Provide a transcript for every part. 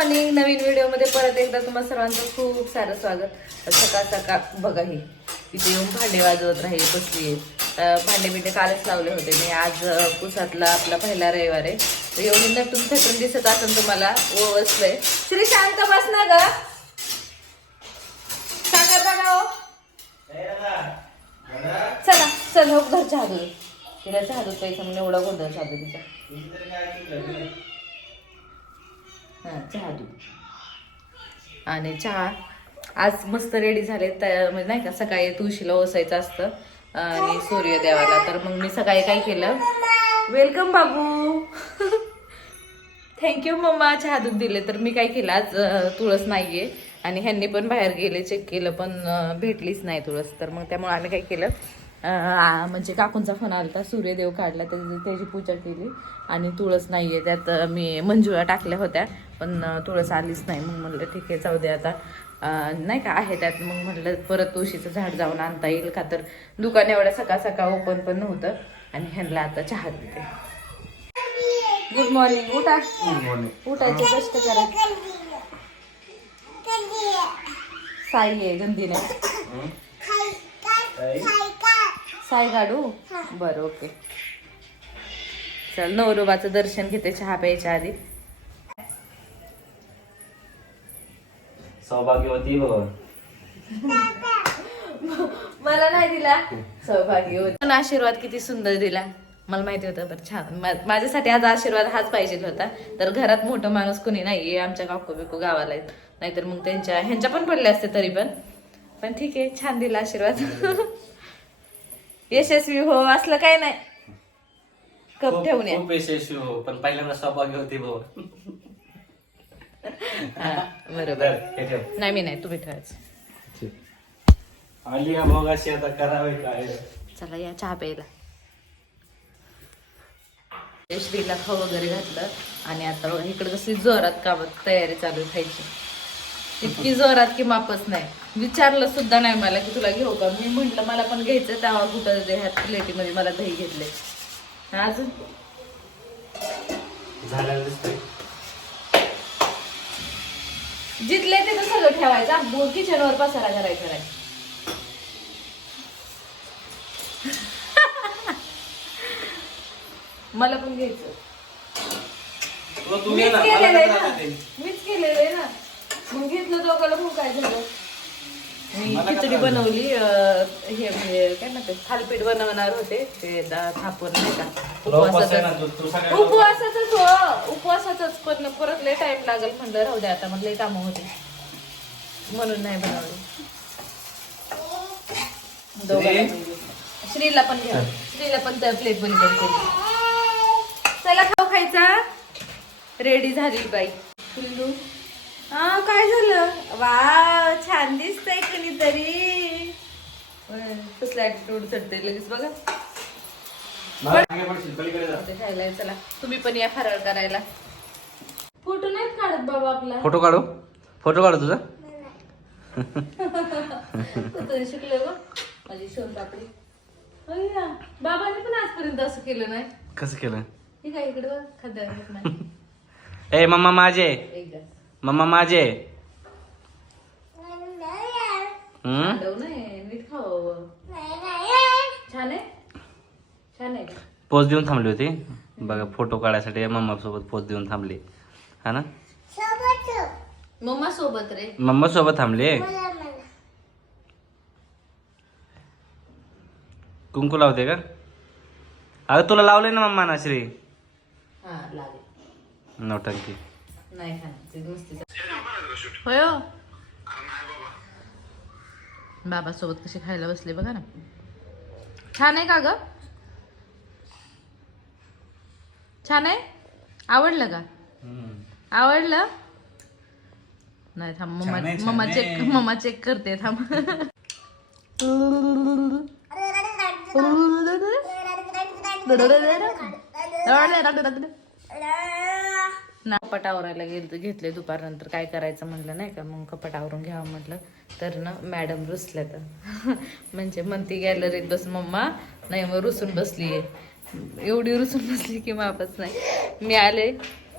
आणि नवीन व्हिडिओमध्ये परत एकदा तुम्हा सर्वांचं खूप सारं स्वागत. सकाळ सकाळ बघा ही इथे येऊन भांडे वाजवत राहील बसली भांडे बिंडे कालच लावले होते मी. आज पुसातला आपला पहिला रविवार आहे. तर एवढी नटून थटून दिसत असेल तुम्हाला ओ बसलंय श्री शांत बस ना ग. सागर बघा हो. चला चल हो घर दूध तिला प्यायचं म्हणून एवढा गोंधळ आहे तिचा. चहा देऊ. आणि चहा. आज मस्त रेडी झाले. तर म्हणजे नाही का सकाळी तुळशीला ओसायचं असतं आणि सूर्यदेवाला तर मग मी सकाळी काय केलं? वेलकम बाबू. Thank you mamma. चहा दूध दिले. तर मी काय केलं आज तुळस तुळस नाहीये. आणि ह्यांनी पण बाहेर गेले चेक केलं पण भेटलीच नाही तुळस. तर मग त्यामुळे आम्ही काय केलं म्हणजे काकूंचा फोन आला होता सूर्यदेव काढला त्याची त्याची पूजा केली. आणि तुळस नाहीये त्यात अं, मी मंजुळा टाकल्या होत्या पण तुळस आलीच नाही. मग म्हणलं ठीक आहे जाऊ दे आता. नाही का आहे त्यात. मग म्हणलं परत तुळशीचं झाड जाऊन आणता येईल का? तर दुकान एवढ्या सकाळ सकाळ ओपन पण नव्हतं. आणि ह्यांना आता चहा देते. गुड मॉर्निंग उठा. उठायचे कष्ट करा. साई आहे गंदी नाही. साई काढू बरं ओके. चल नवरोबाचं दर्शन घेते चहा प्यायच्या आधी. सौभाग्यवती मला नाही दिला. सौभाग्य होत पण आशीर्वाद किती सुंदर दिला. मला माहिती होतं बरं छान. माझ्यासाठी आज आशीर्वाद हाच पाहिजे होता. तर घरात मोठं माणूस कोणी नाहीये आमच्या काकू बिकू गावाला आहेत. नाहीतर मग त्यांच्या ह्यांच्या पण पडले असते तरी पण. पण ठीक आहे छान दिला आशीर्वाद. यशस्वी हो असलं काय नाही. कप ठेवून या. खूप यशस्वी हो पण पहिल्यांदा सौभाग्यवती भव हा, बरोबर. हे ठेव. नाही मी नाही तुम्ही ठेवायचं. आली या भोगाशी आता करावे काय? चला या चहा प्यायला. श्रीला खाऊ वगैरे घातलं आणि आता इकडे कसली जोरात काम तयारी चालू आहे खायची. इतकी जोरात की मापच नाही. विचारलं सुद्धा नाही मला की तुला घेऊ का? मी म्हंटल मला पण घ्यायचं तेव्हा कुठं ह्या प्लेटीमध्ये मला दही घेतले अजून? जिथले तिथं सगळं ठेवायचं. किचनवर पसारा करायचा नाही मला पण घ्यायचं. केलेलं आहे ना? मीच केलेलं आहे ना मग घेतलं दोघाला मग काय झालं मी मला काय खिचडी? बनवली हे म्हणजे काय म्हणतात थालपीठ बनवणार होते ते दा- थापून नाही का. उपवासाचं उपवासाचंच हो उपवासाचंच पण परत लय टाइम लागेल म्हणलं राहू द्या आता लय कामं होते म्हणून नाही बनवली. दोघांना? श्रीला पण घ्या श्रीला पण त्या प्लेट बंद केली चला खाऊ खायचा रेडी झाली बाई. हा काय झालं? वा छान दिसतंय कोणीतरी होय, कसला ऍटिट्यूड चढते लगेच बघा. ते खायला आहे, चला. तुम्ही पण या फराळ करायला. फोटो नाहीत काढत बाबा आपला. फोटो काढू? फोटो काढू तुझा? तरी शिकले ग माझी शोन पापडी. बाबांनी पण आजपर्यंत असं केलं नाही. कसं केलं? हे काय इकडे बघ खाद्य नाही ए मम्मा माझे. एकदा मम्मा माझे. पोच देऊन थांबली होती. बघा फोटो काढायसाठी मम्मा सोबत पोच देऊन थांबली. हा ना? मम्मा सोबत रे. मम्मा सोबत थांबली? कुंकू लावते का? अगं तुला लावले ना मम्मा ना श्री हा नौटंकी नाही खाणार ते मस्ती होय हो. बाबा. सोबत कशी खायला बसले बघा ना. छान आहे का ग? छान आहे? आवडलं का? आवडलं? नाही थांब मम्मा छान आहे, छान मम्मा आहे. चेक मम्मा चेक करते थांब. ना कपाट आवरायला गेल घेतले दुपारनंतर. काय करायचं म्हटलं नाही का? मग कपाट आवरून घ्यावं म्हटलं. तर ना मॅडम रुसल्या तर. म्हणजे म्हणती गॅलरीत बस मम्मा. नाही मग रुसून बसली एवढी रुसून बसली की मापच नाही. मी आले.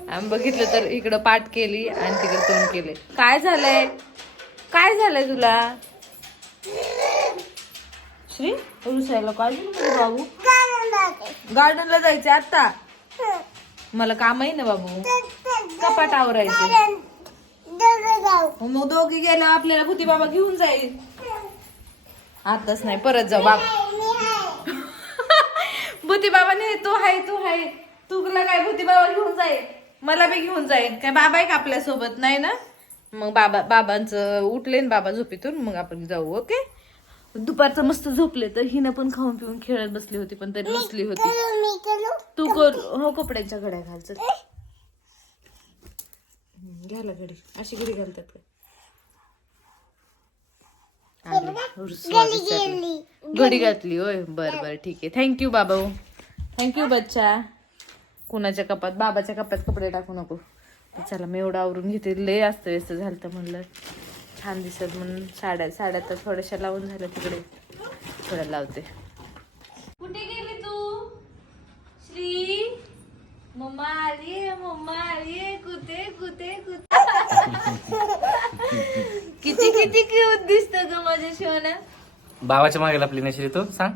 आणि बघितलं तर इकडं पाठ केली आणि तिकडे तोंड केले. काय झालंय? काय झालंय तुला? श्री रुसायला काय बाबू. गार्डनला जायचं. आता मला काम आहे ना बाबू. कपाट आवरायचं. मग दोघी गेला आपल्याला भूती बाबा घेऊन जाईल. आताच नाही परत जाऊ बाबा. भूती बाबा नाही तू हाय तू हाय तुला काय भूती बाबा घेऊन जाईल? मला बी घेऊन जाईल. काय बाबा आहे का आपल्यासोबत नाही ना? मग बाबा बाबांचं उठले ना बाबा झोपेतून मग आपण जाऊ ओके? दुपारचं मस्त झोपले तर हिनं पण खाऊन पिऊन खेळत बसली होती पण तरी बसली होती. तू कर. हो कपड्यांच्या घड्या घाल चल. हम्म, घ्यायला घडी. अशी घडी घालतात का. घडी घातली होय बर बर ठीक आहे. थँक्यू बाबा थँक्यू बच्चा. कुणाच्या कपात बाबाच्या कपात कपडे टाकू नको. चला मी एवढं आवरून घेते. लय असतं व्यस्त झालं तर म्हणलं. छान दिसत म्हणून साड्या साड्या तर थोड्याशा लावून झाल्या तिकडे. थोड्या लावते. कुठे गेली तू? श्री? मम्मा आली मम्मा आली कुठे कुठे कुठे? किती किती क्यूट दिसत ग माझ्या शिवना. बाबाच्या मागे लपली नशी तू? सांग.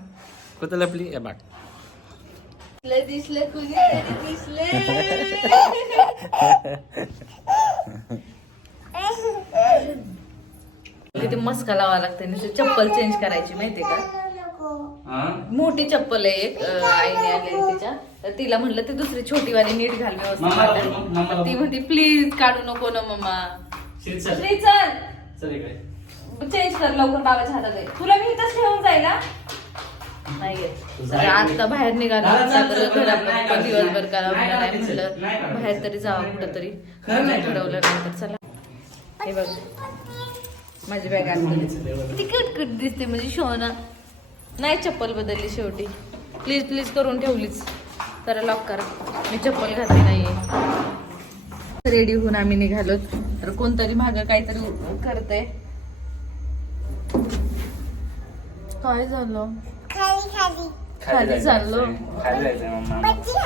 कुठं लपली? या बाग दिसलं दिसलं कुणी दिसले किती मस्का लावा लागते नुसतं चप्पल चेंज करायची माहितीये का? मोठी चप्पल आहे एक आईने आणलेली तिच्या. तर तिला म्हणलं ती दुसरी छोटी वाली नीट घाल व्यवस्थित. ती म्हणते प्लीज काढू नको ना मम्मा. श्री चल. चेंज कर लवकर बाबाच्या हातात आहे. तुला मी इथंच ठेवून जाईल हा? नाही. तर आता बाहेर निघालो. तर दिवसभर म्हणलं. नाही म्हणलं बाहेर तरी जावं कुठं तरी ठरवलं नंतर. चला. हे बघ. माझी बॅग आणली किती कटकट दिसते म्हणजे शोना. नाही चप्पल बदलली शेवटी. प्लीज प्लीज करून ठेवलीच. तर लॉक करा. मी चप्पल घातली नाहीये. रेडी होऊन आम्ही निघालो तर कोणतरी माग काहीतरी करते काय झालं? खाली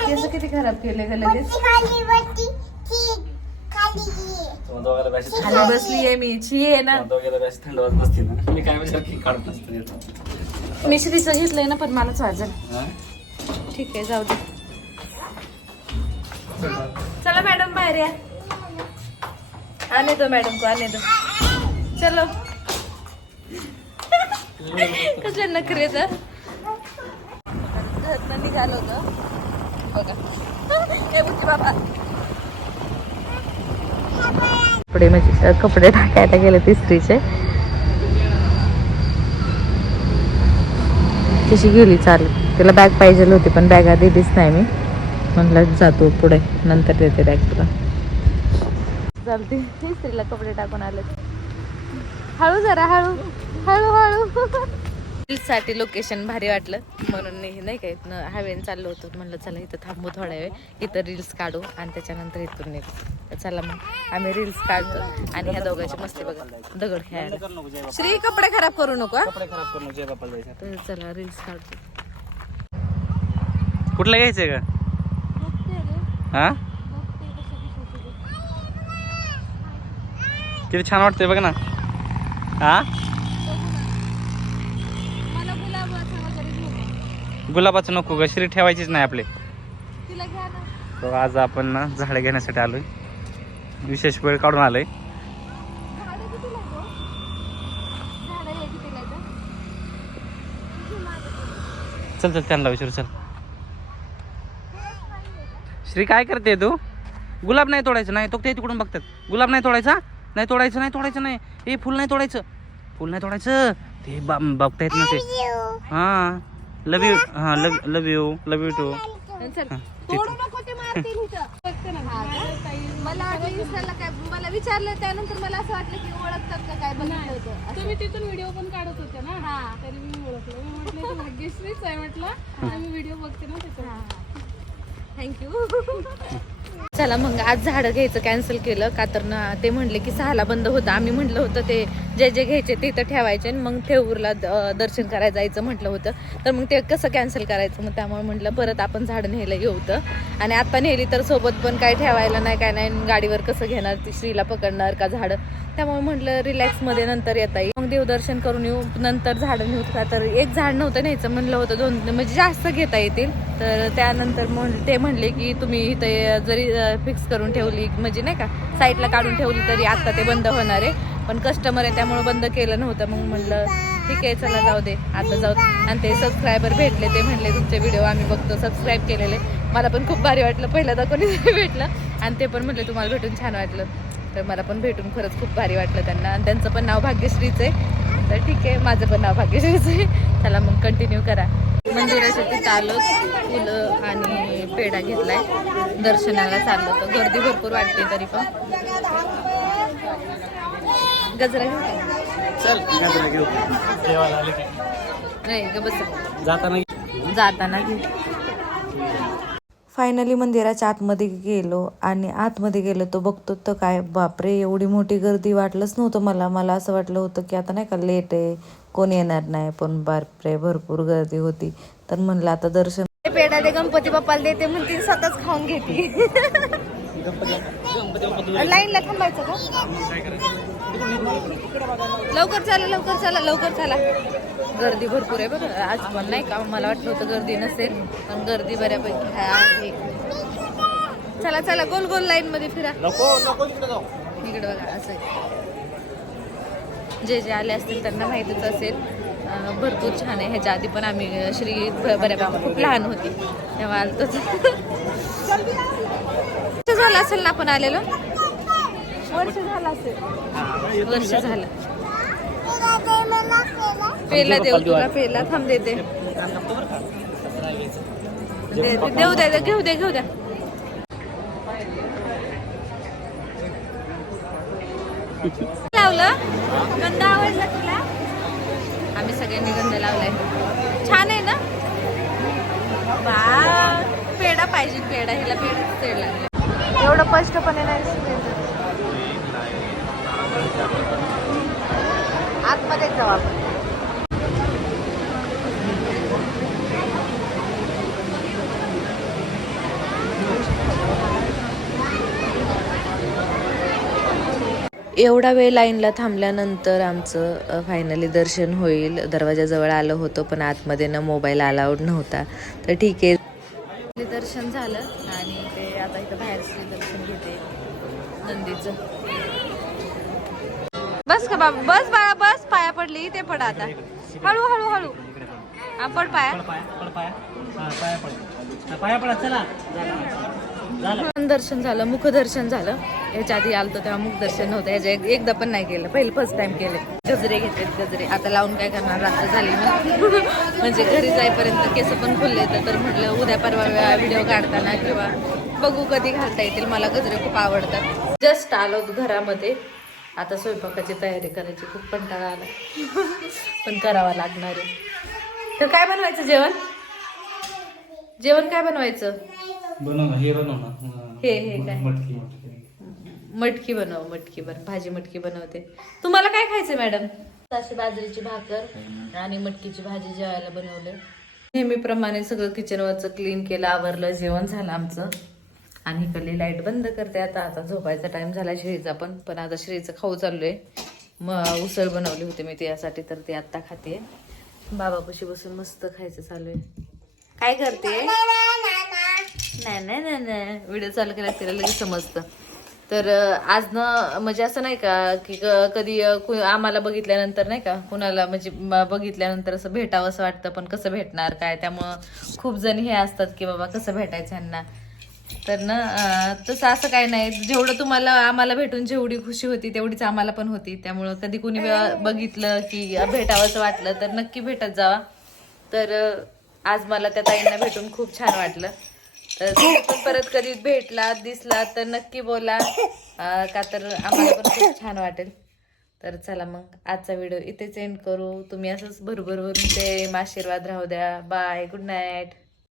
केस किती खराब केले का लगेच तुम्हा दोघाला बॅशी खाली बसली आहे मी. छी आहे ना. थंड वाजत बसती ना. मी काय विचार की काढत नसतं मिश्रीचं घेतलंय ना पण मलाच वाजल? ठीक आहे जाऊ दे. चला मॅडम बाहेर या. आने दो मैडम को आने दो. चलो. कसले नखरे तर घरनं निघालो होतं. बघा. हे बुद्धी बाबा. कपडे म्हणजे कपडे टाकायला गेले तिसरीचे. तशी गेली चालेल तिला बॅग पाहिजे होती पण बॅग दिलीच नाही मी. म्हणलं जातो पुढे नंतर देते बॅग तुला. चालते स्त्रीला कपडे टाकून आले हळू जरा हळू हळू हळू. साठी लोकेशन भारी वाटलं. म्हणून नाही नाही का इथनं हायवेन चाललो होतो. म्हणलं चला इथं थांबू थोड्या वेळ. इथं रील्स काढू आणि त्याच्यानंतर इथून निघू. चला मग आम्ही रील्स काढतो आणि ह्या दोघांची मस्ती बघा. दगड खेळायला. श्री कपडे खराब करू नको चला रील्स काढतो. कुठला घ्यायचंय का? हा? किती छान वाटतंय बघ ना. हा? गुलाबाचं नको ग श्री ठेवायचीच नाही आपले. तो आज आपण ना झाडे घेण्यासाठी आलोय. विशेष वेळ काढून आलोय. चल चल त्यांना विचारू चल. श्री काय करते तू? गुलाब नाही तोडायचं नाही तो ते तिकडून बघतात. गुलाब नाही तोडायचा? नाही तोडायचं नाही तोडायचं नाही. हे फुल नाही तोडायचं. फुल नाही तोडायचं. ते बा- बघता येत ना ते. हा. लव यू हा love love you love you too मला काय मला विचारलं त्यानंतर मला असं वाटलं की ओळखतात का काय बघितलं होतं तुम्ही तिथून व्हिडिओ पण काढत होते ना? हा. तरी मी ओळखलं. मी म्हटलं इथे भाग्यश्रीच आहे म्हटलं. आणि मी व्हिडिओ बघते ना त्याच्यात थँक्यू चला मग आज झाडं घ्यायचं कॅन्सल केलं. का तर ना ते म्हणले की सहाला बंद होतं. आम्ही म्हटलं होतं ते जे जे घ्यायचे ते तर ठेवायचे आणि मग ठेवूरला दर्शन करायला जायचं म्हटलं होतं. तर मग ते कसं कॅन्सल करायचं? मग त्यामुळे म्हटलं परत आपण झाडं न्यायला घेऊ होतं आणि आता नेली तर सोबत पण काय ठेवायला नाही काय नाही गाडीवर कसं घेणार ती श्रीला पकडणार का झाडं? त्यामुळे म्हटलं रिलॅक्समध्ये नंतर येता येईल. मग देवदर्शन करून येऊ नंतर झाडं नेऊ. का तर एक झाड नव्हतं न्यायचं म्हणलं होतं दोन म्हणजे जास्त घेता येतील. तर त्यानंतर म्हण ते म्हणले की तुम्ही इथे जरी फिक्स करून ठेवली. म्हणजे नाही का साईडला काढून ठेवली तरी आता ते बंद होणार आहे. पण कस्टमर आहे त्यामुळे बंद केलं नव्हतं. मग म्हणलं ठीक आहे चला जाऊ दे. आता जाऊ आणि ते सबस्क्रायबर भेटले ते म्हणले तुमचे व्हिडिओ आम्ही बघतो सबस्क्राईब केलेले. मला पण खूप भारी वाटलं. पहिल्यांदा कोणी भेटलं. आणि ते पण म्हणले तुम्हाला भेटून छान वाटलं. तर मला पण भेटून खरंच खूप भारी वाटलं त्यांना. आणि त्यांचं पण नाव भाग्यश्रीचं आहे. तर ठीक आहे माझं पण नाव भाग्यश्रीच आहे. चला मग कंटिन्यू करा. मंदिरासाठी तिथं आलो फुलं आणि पेढा घेतलाय. दर्शनाला चाललो तर गर्दी भरपूर वाटते तरी पण. गजरा घेऊ नाही ग बस. जाताना जाताना घेऊ फायनली मंदिराच्या आतमध्ये गेलो आणि आतमध्ये गेलो तो बघतो तर काय बापरे एवढी मोठी गर्दी वाटलंच नव्हतं मला. मला असं वाटलं होतं की आता नाही का लेट आहे. कोण येणार नाही पण बापरे भरपूर गर्दी होती. तर म्हणलं आता दर्शन पेढा ते गणपती बाप्पाला देते म्हणते स्वतःच खाऊन घेते. लाईनला थांबायचं का? लवकर चला लवकर चला लवकर चला. गर्दी भरपूर आहे बरं आज पण नाही का? मला वाटलं होतं गर्दी नसेल पण गर्दी बऱ्यापैकी आहे. चला चला गोल गोल लाईन मध्ये फिरा इकडे बघा असं. जे जे आले असतील त्यांना माहितीच असेल. भरपूर छान आहे. ह्याच्या आधी पण आम्ही श्री ब- बऱ्यापैकी खूप लहान होती. तेव्हा आलतोच वर्ष झालं असेल ना आपण आलेलो? वर्ष झालं असेल. वर्ष झालं. पेला देऊ तुला पेला थांब देते दे- दे- देऊ द्या दे- घेऊ दे घेऊ द्या लावलं? गंध आवडला तुला? सगळ्यांनी गंध लावलाय. छान आहे ना? बा पेढा पाहिजे पेढा. हिला पेढा तेड लागले. एवढं स्पष्टपणे नाही आतमध्येच आतमध्ये जाऊ आपण. एवढा वेळ लाईनला थांबल्यानंतर आमचं फायनली दर्शन होईल. दरवाजाजवळ आलं होतं पण आतमध्ये ना मोबाईल अलाउड नव्हता. तर ठीक आहे. ते दर्शन झालं आणि ते आता इथं बाहेर श्री दर्शन घेते. नंदीचं. बस का बाबा बस बाळा बस. पाया पडली ते पड आता. हळू हळू हळू. पड पाया. पाया पड पाया. पाया पड. पाया पडा चला. दर्शन झालं मुखदर्शन झालं. याच्या आधी आलतो तेव्हा मुखदर्शन नव्हतं याच्या एक- एकदा पण नाही केलं. पहिले फर्स्ट टाइम केले. गजरे घेतलेत गजरे. आता लावून काय करणार? रात्र झाली म्हणजे घरी जाईपर्यंत केस पण खुलले तर तर म्हटलं उद्या परवा व्हिडिओ काढताना किंवा बघू कधी घालता येतील. मला गजरे खूप आवडतात. जस्ट आलो घरामध्ये. आता स्वयंपाकाची तयारी करायची. खूप कंटाळा आला. पण करावा लागणार आहे. तर काय बनवायचं जेवण? जेवण काय बनवायचं? बनव हे बनव ना हे हे काय? मटकी मटकी. मटकी बनव मटकी बन भाजी मटकी बनवते. तुम्हाला काय खायचंय मॅडम? अशी बाजरीची भाकर आणि मटकीची भाजी जेवायला बनवले नेहमीप्रमाणे सगळं किचनवरचं क्लीन केलं आवरलं जेवण झालं आमचं. आणि इकडली लाइट बंद करते. आता आता झोपायचा टाइम झाला श्रीचा पण. पण आता श्रीचं खाऊ चाललोय. मग उसळ बनवली होती मी त्यासाठी तर ते आत्ता खाते. बाबापाशी बसून मस्त खायचं चालू आहे. काय करते? नाही नाही नाही नाही. व्हिडिओ चालू केला तिला लगेच समजतं. तर आज न म्हणजे असं नाही का की क- कधी कु- आम्हाला बघितल्यानंतर नाही का कुणाला म्हणजे बघितल्यानंतर असं भेटावं असं वाटतं पण कसं भेटणार काय? त्यामुळं खूप जण हे असतात की बाबा कसं भेटायचं ह्यांना? तर ना तसं असं काय नाही. जेवढं तुम्हाला आम्हाला भेटून जेवढी खुशी होती तेवढीच आम्हाला पण होती. त्यामुळं कधी कुणी बघितलं की भेटावंसं वाटलं तर नक्की भेटत जावा. तर आज मला त्या ताईंना भेटून खूप छान वाटलं. तुम्ही पण परत कधी भेटला दिसला तर नक्की बोला. का तर आम्हाला पण खूप छान वाटेल. तर चला मग आजचा व्हिडिओ इथेच एंड करू. तुम्ही असंच भरभर भरून ते आशीर्वाद राहू द्या. Bye good night